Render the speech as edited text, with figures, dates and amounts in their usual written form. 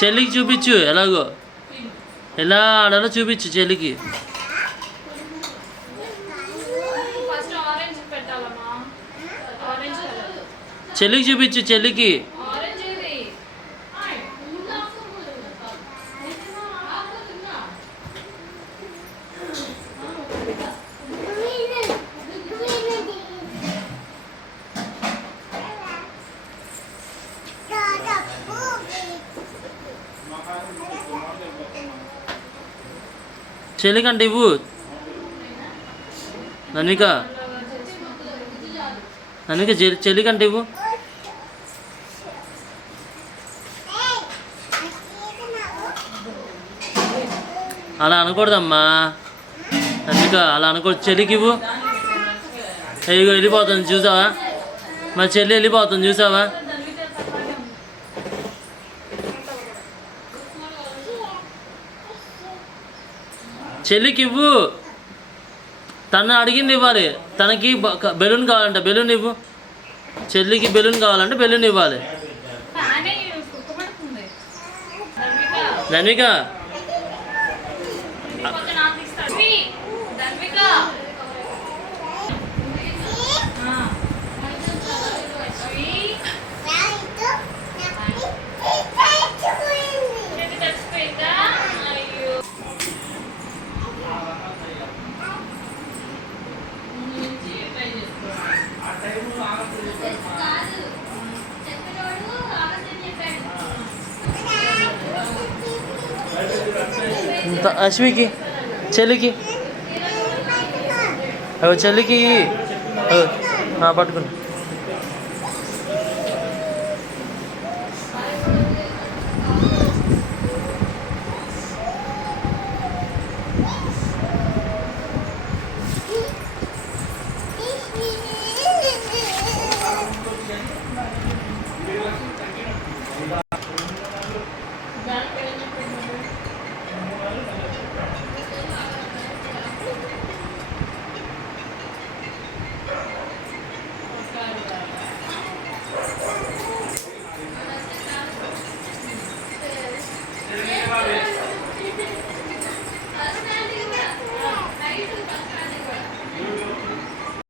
చెల్లికి చూపించు ఎలాగో, ఎలా ఆడాలో చూపించు చెల్లికి. చెల్లికి చూపించు చెల్లికి. చెల్లికంటే ఇవ్వు. నన్విక నన్విక చెల్లికంటే ఇవ్వు. అలా అనకూడదమ్మా నన్విక, అలా అనకూడదు. చెల్లికి ఇవ్వు. ఇగో వెళ్ళిపోతుంది చూసావా, మరి చెల్లి వెళ్ళిపోతుంది చూసావా. చెల్లికి ఇవ్వు. తను అడిగింది ఇవ్వాలి. తనకి బెలూన్ కావాలంట, బెలూన్ ఇవ్వు. చెల్లికి బెలూన్ కావాలంటే బెలూన్ ఇవ్వాలి. ధన్విక అశ్వికి చెల్లికి చెల్లికి పట్టుకుని.